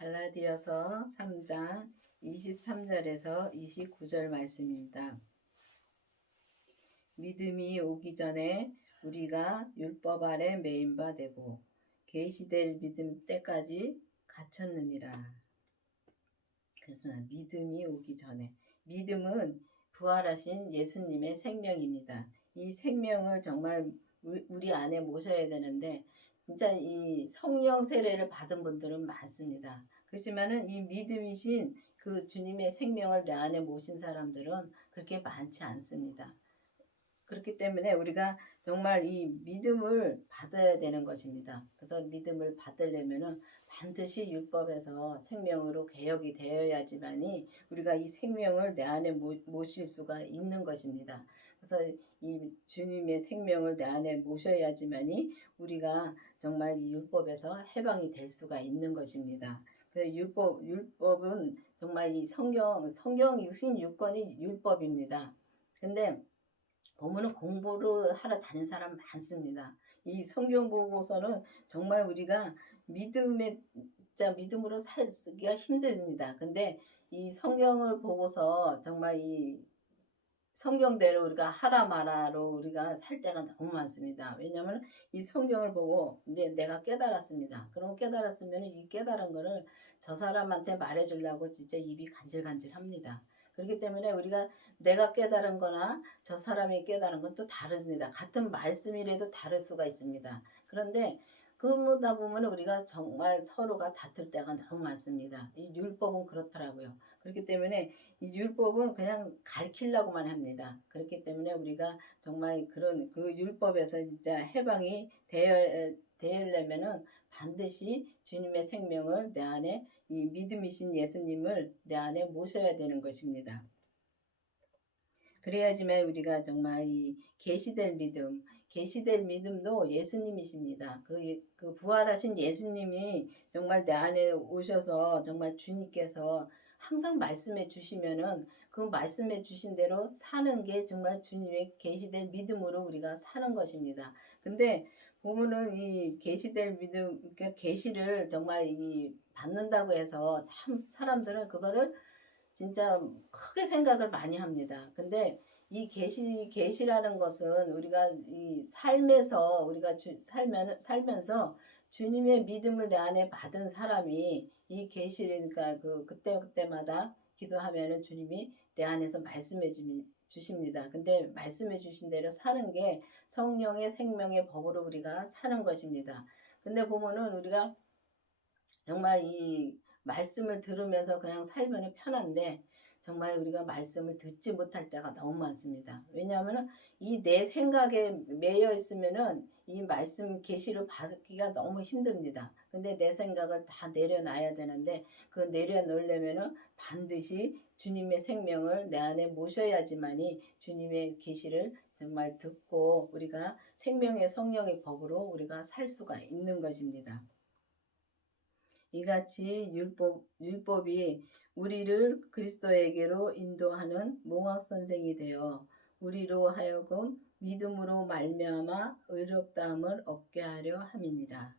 갈라디아서 3장 23절에서 29절 말씀입니다. 믿음이 오기 전에 우리가 율법 아래 매인 바 되고 계시될 믿음 때까지 갇혔느니라. 그렇습니다. 믿음이 오기 전에. 믿음은 부활하신 예수님의 생명입니다. 이 생명을 정말 우리 안에 모셔야 되는데 진짜 이 성령 세례를 받은 분들은 많습니다. 그렇지만은 이 믿음이신 그 주님의 생명을 내 안에 모신 사람들은 그렇게 많지 않습니다. 그렇기 때문에 우리가 정말 이 믿음을 받아야 되는 것입니다. 그래서 믿음을 받으려면은 반드시 율법에서 생명으로 개혁이 되어야지만이 우리가 이 생명을 내 안에 모실 수가 있는 것입니다. 그래서 이 주님의 생명을 내 안에 모셔야지만이 우리가 정말 이 율법에서 해방이 될 수가 있는 것입니다. 그래서 율법은 정말 이 성경 66권이 율법입니다. 근데 보면은 공부를 하러 다니는 사람 많습니다. 이 성경 보고서는 정말 우리가 믿음으로 살기가 힘듭니다. 근데 이 성경을 보고서 정말 이 성경대로 우리가 하라 마라로 우리가 살 때가 너무 많습니다. 왜냐하면 이 성경을 보고 이제 내가 깨달았습니다. 그럼 깨달았으면 이 깨달은 거를 저 사람한테 말해주려고 진짜 입이 간질간질합니다. 그렇기 때문에 우리가 내가 깨달은 거나 저 사람이 깨달은 건 또 다릅니다. 같은 말씀이라도 다를 수가 있습니다. 그런데 그러다 보면 우리가 정말 서로가 다툴 때가 너무 많습니다. 이 율법은 그렇더라고요. 그렇기 때문에 이 율법은 그냥 가르치려고만 합니다. 그렇기 때문에 우리가 정말 그런 그 율법에서 진짜 해방이 되려면은 반드시 주님의 생명을 내 안에 이 믿음이신 예수님을 내 안에 모셔야 되는 것입니다. 그래야지만 우리가 정말 이 계시될 믿음도 예수님이십니다. 그 부활하신 예수님이 정말 내 안에 오셔서 정말 주님께서 항상 말씀해 주시면은 그 말씀해 주신 대로 사는 게 정말 주님의 계시될 믿음으로 우리가 사는 것입니다. 근데 보면은 이 계시될 믿음, 그러니까 계시를 정말 이 받는다고 해서 참 사람들은 그거를 진짜 크게 생각을 많이 합니다. 근데 이 계시라는 것은 우리가 이 삶에서 우리가 살면서 주님의 믿음을 내 안에 받은 사람이 이 계시를 그러니까 그때마다 기도하면은 주님이 내 안에서 말씀해 주십니다. 근데 말씀해 주신 대로 사는 게 성령의 생명의 법으로 우리가 사는 것입니다. 근데 보면은 우리가 정말 이 말씀을 들으면서 그냥 살면 편한데 정말 우리가 말씀을 듣지 못할 때가 너무 많습니다. 왜냐하면 이 내 생각에 매여 있으면은 이 말씀 계시를 받기가 너무 힘듭니다. 근데 내 생각을 다 내려놔야 되는데 그 내려놓으려면은 반드시 주님의 생명을 내 안에 모셔야지만이 주님의 계시를 정말 듣고 우리가 생명의 성령의 법으로 우리가 살 수가 있는 것입니다. 이같이 율법이 우리를 그리스도에게로 인도하는 몽학선생이 되어 우리로 하여금 믿음으로 말미암아 의롭다함을 얻게 하려 함이니라.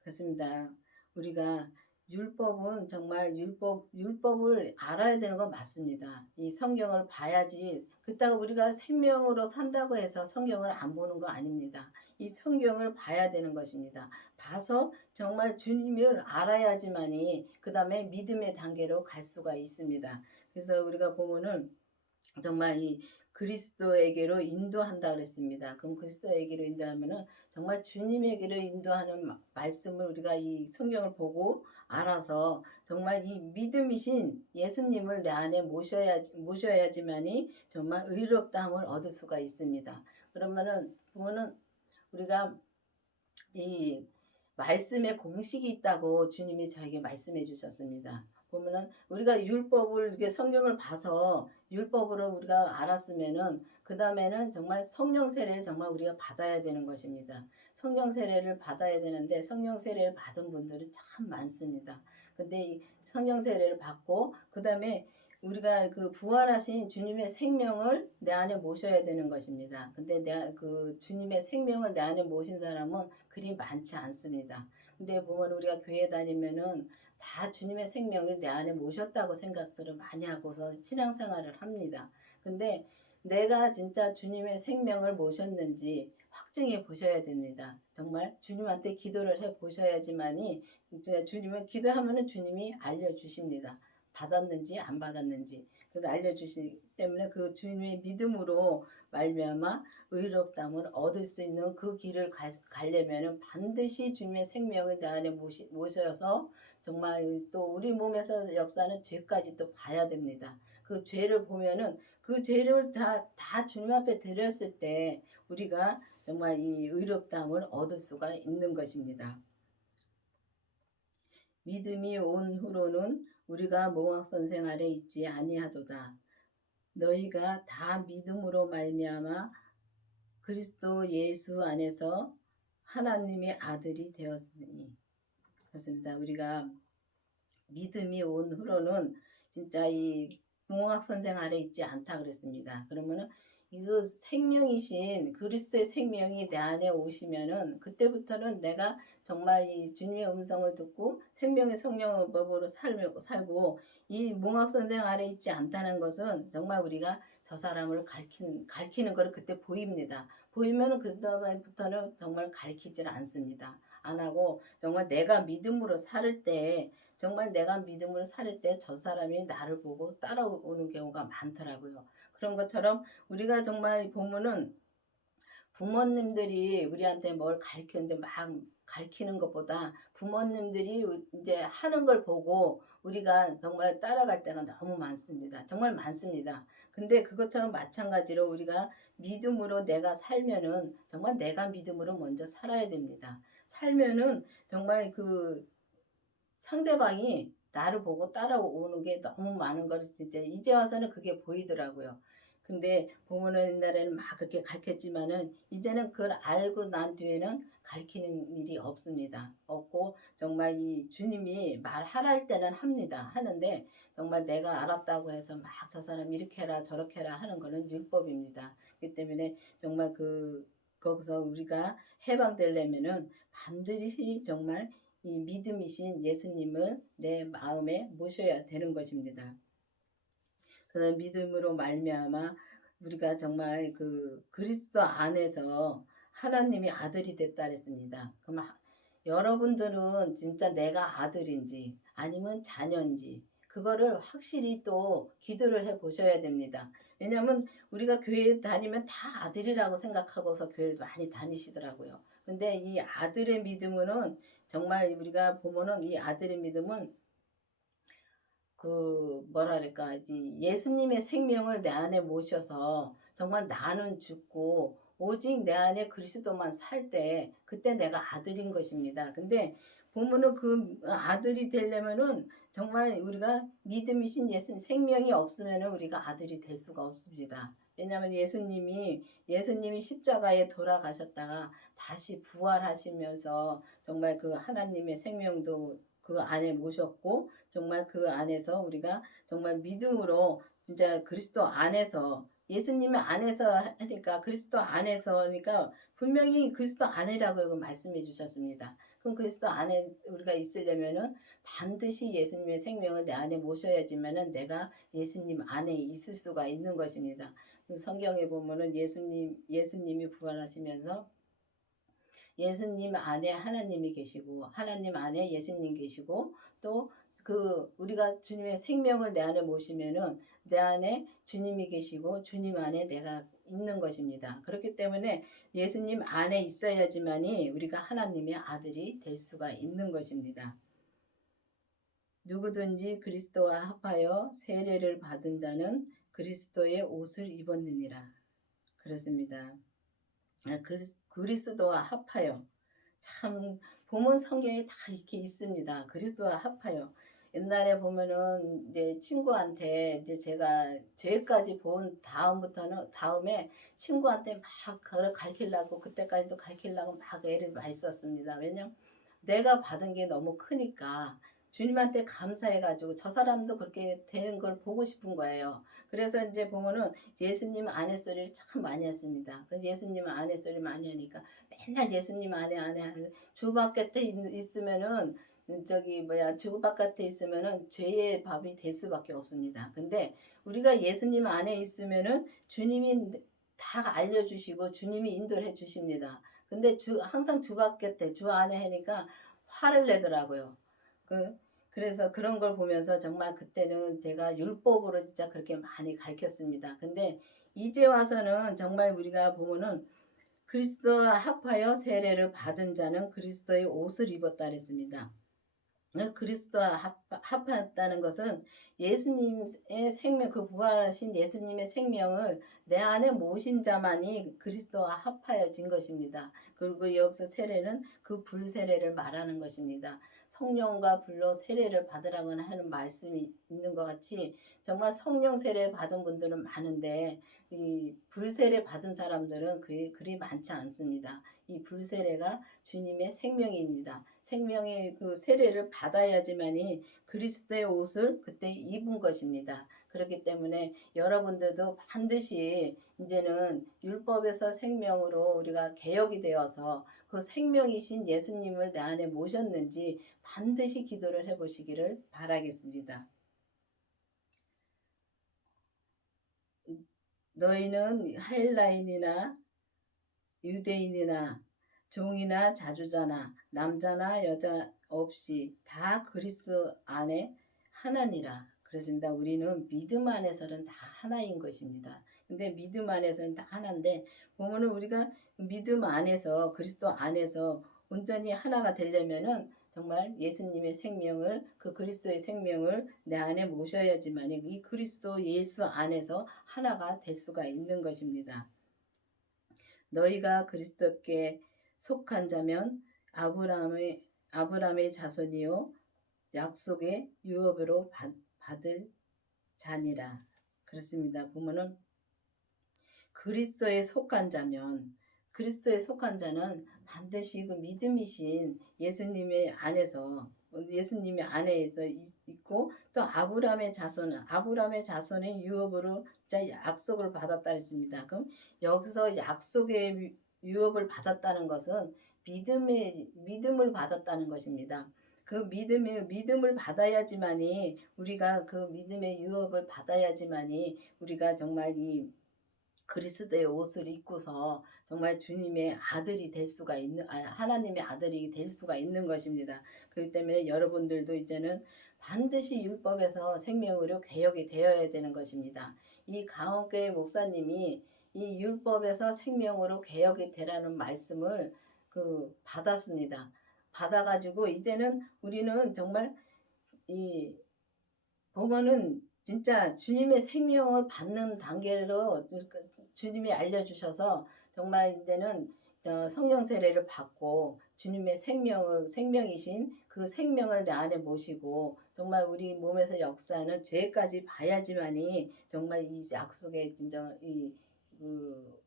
그렇습니다. 우리가 율법은 정말 율법을 알아야 되는 건 맞습니다. 이 성경을 봐야지. 그렇다고 우리가 생명으로 산다고 해서 성경을 안 보는 거 아닙니다. 이 성경을 봐야 되는 것입니다. 봐서 정말 주님을 알아야지만이 그 다음에 믿음의 단계로 갈 수가 있습니다. 그래서 우리가 보면은 정말 이 그리스도에게로 인도한다 그랬습니다. 그럼 그리스도에게로 인도하면은 정말 주님에게로 인도하는 말씀을 우리가 이 성경을 보고 알아서 정말 이 믿음이신 예수님을 내 안에 모셔야지만이 정말 의롭다함을 얻을 수가 있습니다. 그러면은 보면은 우리가 이 말씀에 공식이 있다고 주님이 저에게 말씀해 주셨습니다. 보면은 우리가 율법을 이렇게 성경을 봐서 율법으로 우리가 알았으면은 그 다음에는 정말 성령 세례를 정말 우리가 받아야 되는 것입니다. 성령 세례를 받아야 되는데 성령 세례를 받은 분들은 참 많습니다. 근데 이 성령 세례를 받고 그 다음에 우리가 그 부활하신 주님의 생명을 내 안에 모셔야 되는 것입니다. 근데 그 주님의 생명을 내 안에 모신 사람은 그리 많지 않습니다. 근데 보면 우리가 교회 다니면은 다 주님의 생명을 내 안에 모셨다고 생각들을 많이 하고서 신앙생활을 합니다. 근데 내가 진짜 주님의 생명을 모셨는지 확증해 보셔야 됩니다. 정말 주님한테 기도를 해 보셔야지만이 이제 주님은 기도하면은 주님이 알려주십니다. 받았는지 안 받았는지. 그래서 알려주시기 때문에 그 주님의 믿음으로 말미암아 의롭다함을 얻을 수 있는 그 길을 가려면은 반드시 주님의 생명을 내 안에 모셔서 정말 또 우리 몸에서 역사는 죄까지 또 봐야 됩니다. 그 죄를 보면은 그 죄를 다 주님 앞에 드렸을 때 우리가 정말 이 의롭다함을 얻을 수가 있는 것입니다. 믿음이 온 후로는 우리가 몽학선생 아래 있지 아니하도다. 너희가 다 믿음으로 말미암아 그리스도 예수 안에서 하나님의 아들이 되었으니. 그렇습니다. 우리가 믿음이 온 후로는 진짜 이 몽학 선생 아래 있지 않다 그랬습니다. 그러면은 이거 생명이신 그리스도의 생명이 내 안에 오시면은 그때부터는 내가 정말 이 주님의 음성을 듣고 생명의 성령법으로 살고 이 몽학 선생 아래 있지 않다는 것은 정말 우리가 저 사람을 가리키는 걸 그때 보입니다. 보이면은 그다음부터는 정말 가리키질 않습니다. 안 하고 정말 내가 믿음으로 살 때 정말 내가 믿음으로 살 때 저 사람이 나를 보고 따라오는 경우가 많더라고요. 그런 것처럼 우리가 정말 보면은 부모님들이 우리한테 뭘 가르치는데 막 가르치는 것보다 부모님들이 이제 하는 걸 보고 우리가 정말 따라갈 때가 너무 많습니다. 정말 많습니다. 근데 그것처럼 마찬가지로 우리가 믿음으로 내가 살면은 정말 내가 믿음으로 먼저 살아야 됩니다. 살면은 정말 그 상대방이 나를 보고 따라오는 게 너무 많은 걸 진짜 이제 와서는 그게 보이더라고요. 근데 보면은 옛날에는 막 그렇게 가르쳤지만은 이제는 그걸 알고 난 뒤에는 가르치는 일이 없습니다. 없고 정말 이 주님이 말하라 할 때는 합니다. 하는데 정말 내가 알았다고 해서 막 저 사람 이렇게 해라 저렇게 해라 하는 거는 율법입니다. 그렇기 때문에 정말 거기서 우리가 해방되려면은 반드시 정말 이 믿음이신 예수님을 내 마음에 모셔야 되는 것입니다. 그 믿음으로 말미암아 우리가 정말 그 그리스도 안에서 하나님의 아들이 됐다 그랬습니다. 그럼 여러분들은 진짜 내가 아들인지 아니면 자녀인지 그거를 확실히 또 기도를 해 보셔야 됩니다. 왜냐하면 우리가 교회 다니면 다 아들이라고 생각하고서 교회를 많이 다니시더라고요. 근데 이 아들의 믿음은 정말 우리가 보면은 이 아들의 믿음은 그 뭐랄까 예수님의 생명을 내 안에 모셔서 정말 나는 죽고 오직 내 안에 그리스도만 살 때 그때 내가 아들인 것입니다. 근데 보면은 그 아들이 되려면은 정말 우리가 믿음이신 예수님 생명이 없으면은 우리가 아들이 될 수가 없습니다. 왜냐하면 예수님이 십자가에 돌아가셨다가 다시 부활하시면서 정말 그 하나님의 생명도 그 안에 모셨고 정말 그 안에서 우리가 정말 믿음으로 진짜 그리스도 안에서 예수님 안에서 하니까 그리스도 안에서니까 분명히 그리스도 안이라고 말씀해 주셨습니다. 그럼 그리스도 안에 우리가 있으려면은 반드시 예수님의 생명을 내 안에 모셔야지만은 내가 예수님 안에 있을 수가 있는 것입니다. 성경에 보면은 예수님이 부활하시면서 예수님 안에 하나님이 계시고 하나님 안에 예수님 계시고 또 우리가 주님의 생명을 내 안에 모시면은 내 안에 주님이 계시고 주님 안에 내가 있는 것입니다. 그렇기 때문에 예수님 안에 있어야지만이 우리가 하나님의 아들이 될 수가 있는 것입니다. 누구든지 그리스도와 합하여 세례를 받은 자는 그리스도의 옷을 입었느니라. 그렇습니다. 그리스도와 합하여 참 보면 성경에 다 이렇게 있습니다. 그리스도와 합하여 옛날에 보면은 이제 친구한테 이제 제가 죄까지 본 다음에 친구한테 막 그걸 가르치려고 그때까지도 가르치려고 막 애를 많이 썼습니다. 왜냐면 내가 받은 게 너무 크니까 주님한테 감사해가지고 저 사람도 그렇게 되는 걸 보고 싶은 거예요. 그래서 이제 보면은 예수님 아내 소리를 참 많이 했습니다. 그 예수님 아내 소리 많이 하니까 맨날 예수님 아내 하는 주바깥에 있으면은 저기 뭐야 주바깥에 있으면은 죄의 밥이 될 수밖에 없습니다. 근데 우리가 예수님 안에 있으면은 주님이 다 알려주시고 주님이 인도를 해주십니다. 근데 항상 주바깥에 주 안에 하니까 화를 내더라고요. 그래서 그런 걸 보면서 정말 그때는 제가 율법으로 진짜 그렇게 많이 가르쳤습니다. 근데 이제 와서는 정말 우리가 보면은 그리스도와 합하여 세례를 받은 자는 그리스도의 옷을 입었다 그랬습니다. 그리스도와 합했다는 것은 예수님의 생명, 그 부활하신 예수님의 생명을 내 안에 모신 자만이 그리스도와 합하여진 것입니다. 그리고 여기서 세례는 그 불세례를 말하는 것입니다. 성령과 불로 세례를 받으라고 하는 말씀이 있는 것 같이 정말 성령 세례 받은 분들은 많은데 이 불세례 받은 사람들은 그리 많지 않습니다. 이 불세례가 주님의 생명입니다. 생명의 그 세례를 받아야지만이 그리스도의 옷을 그때 입은 것입니다. 그렇기 때문에 여러분들도 반드시 이제는 율법에서 생명으로 우리가 개혁이 되어서 그 생명이신 예수님을 내 안에 모셨는지 반드시 기도를 해보시기를 바라겠습니다. 너희는 헬라인이나 유대인이나 종이나 자주자나 남자나 여자 없이 다 그리스도 안에 하나니라. 그렇습니다. 우리는 믿음 안에서는 다 하나인 것입니다. 근데 믿음 안에서는 다 하나인데 보면은 우리가 믿음 안에서 그리스도 안에서 온전히 하나가 되려면은 정말 예수님의 생명을 그 그리스도의 생명을 내 안에 모셔야지만 이 그리스도 예수 안에서 하나가 될 수가 있는 것입니다. 너희가 그리스도께 속한 자면 아브라함의 자손이요 약속의 유업으로 받을 자니라. 그렇습니다. 보면은 그리스도에 속한 자면 그리스도에 속한 자는 반드시 그 믿음이신 예수님의 안에서 있고 또 아브라함의 자손의 유업으로 약속을 받았다 했습니다. 그럼 여기서 약속의 유업을 받았다는 것은 믿음을 받았다는 것입니다. 그 믿음을 받아야지만이 우리가 그 믿음의 유업을 받아야지만이 우리가 정말 이 그리스도의 옷을 입고서 정말 주님의 아들이 될 수가 하나님의 아들이 될 수가 있는 것입니다. 그렇기 때문에 여러분들도 이제는 반드시 율법에서 생명으로 개혁이 되어야 되는 것입니다. 이 강원교회 목사님이 이 율법에서 생명으로 개혁이 되라는 말씀을 받았습니다. 받아가지고 이제는 우리는 정말 이 보면은 진짜 주님의 생명을 받는 단계로 주님이 알려주셔서 정말 이제는 성령 세례를 받고 주님의 생명이신 그 생명을 내 안에 모시고 정말 우리 몸에서 역사하는 죄까지 봐야지만이 정말 이 약속의 진정 그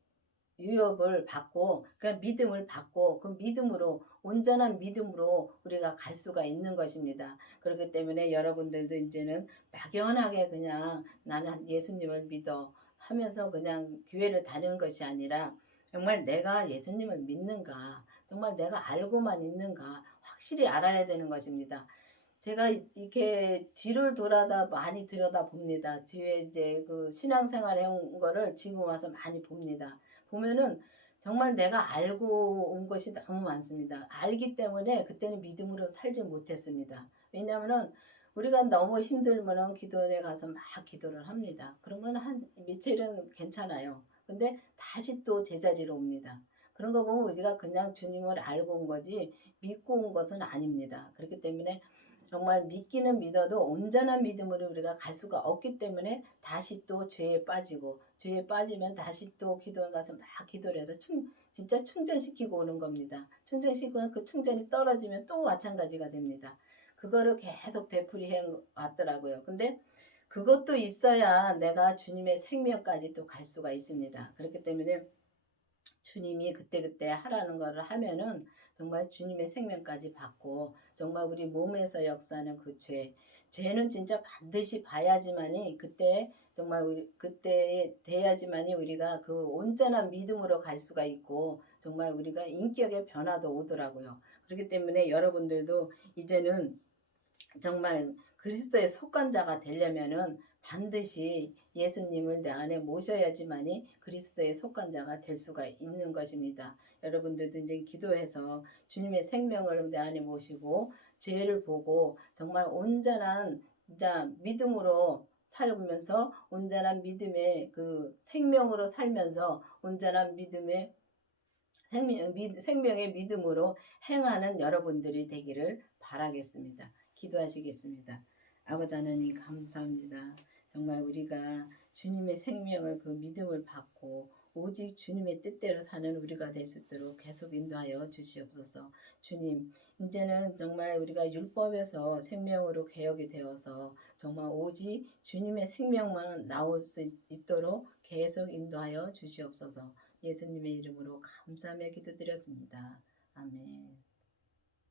유업을 받고 그 믿음을 받고 그 믿음으로 온전한 믿음으로 우리가 갈 수가 있는 것입니다. 그렇기 때문에 여러분들도 이제는 막연하게 그냥 나는 예수님을 믿어 하면서 그냥 교회를 다니는 것이 아니라 정말 내가 예수님을 믿는가 정말 내가 알고만 있는가 확실히 알아야 되는 것입니다. 제가 이렇게 뒤를 많이 들여다 봅니다. 뒤에 이제 그 신앙생활 해온 거를 지금 와서 많이 봅니다. 보면은 정말 내가 알고 온 것이 너무 많습니다. 알기 때문에 그때는 믿음으로 살지 못했습니다. 왜냐하면은 우리가 너무 힘들면은 기도원에 가서 막 기도를 합니다. 그러면 한 며칠은 괜찮아요. 근데 다시 또 제자리로 옵니다. 그런 거 보면 우리가 그냥 주님을 알고 온 거지 믿고 온 것은 아닙니다. 그렇기 때문에 정말 믿기는 믿어도 온전한 믿음으로 우리가 갈 수가 없기 때문에 다시 또 죄에 빠지면 다시 또 기도에 가서 막 기도를 해서 진짜 충전시키고 오는 겁니다. 충전시키고 그 충전이 떨어지면 또 마찬가지가 됩니다. 그거를 계속 되풀이해 왔더라고요. 근데 그것도 있어야 내가 주님의 생명까지 또 갈 수가 있습니다. 그렇기 때문에 주님이 그때그때 하라는 것을 하면은 정말 주님의 생명까지 받고 정말 우리 몸에서 역사하는 그 죄는 진짜 반드시 봐야지만이 그때 정말 우리 그때 돼야지만이 우리가 그 온전한 믿음으로 갈 수가 있고 정말 우리가 인격의 변화도 오더라고요. 그렇기 때문에 여러분들도 이제는 정말 그리스도의 속건자가 되려면은 반드시 예수님을 내 안에 모셔야지만이 그리스도의 속건자가 될 수가 있는 것입니다. 여러분들도 이제 기도해서 주님의 생명을 내 안에 모시고 죄를 보고 정말 온전한 진짜 믿음으로 살면서 온전한 믿음의 그 생명으로 살면서 온전한 믿음의 생명의 믿음으로 행하는 여러분들이 되기를 바라겠습니다. 기도하시겠습니다. 아버지 하나님 감사합니다. 정말 우리가 주님의 생명을 그 믿음을 받고 오직 주님의 뜻대로 사는 우리가 될 수 있도록 계속 인도하여 주시옵소서. 주님, 이제는 정말 우리가 율법에서 생명으로 개혁이 되어서 정말 오직 주님의 생명만 나올 수 있도록 계속 인도하여 주시옵소서. 예수님의 이름으로 감사하며 기도드렸습니다. 아멘.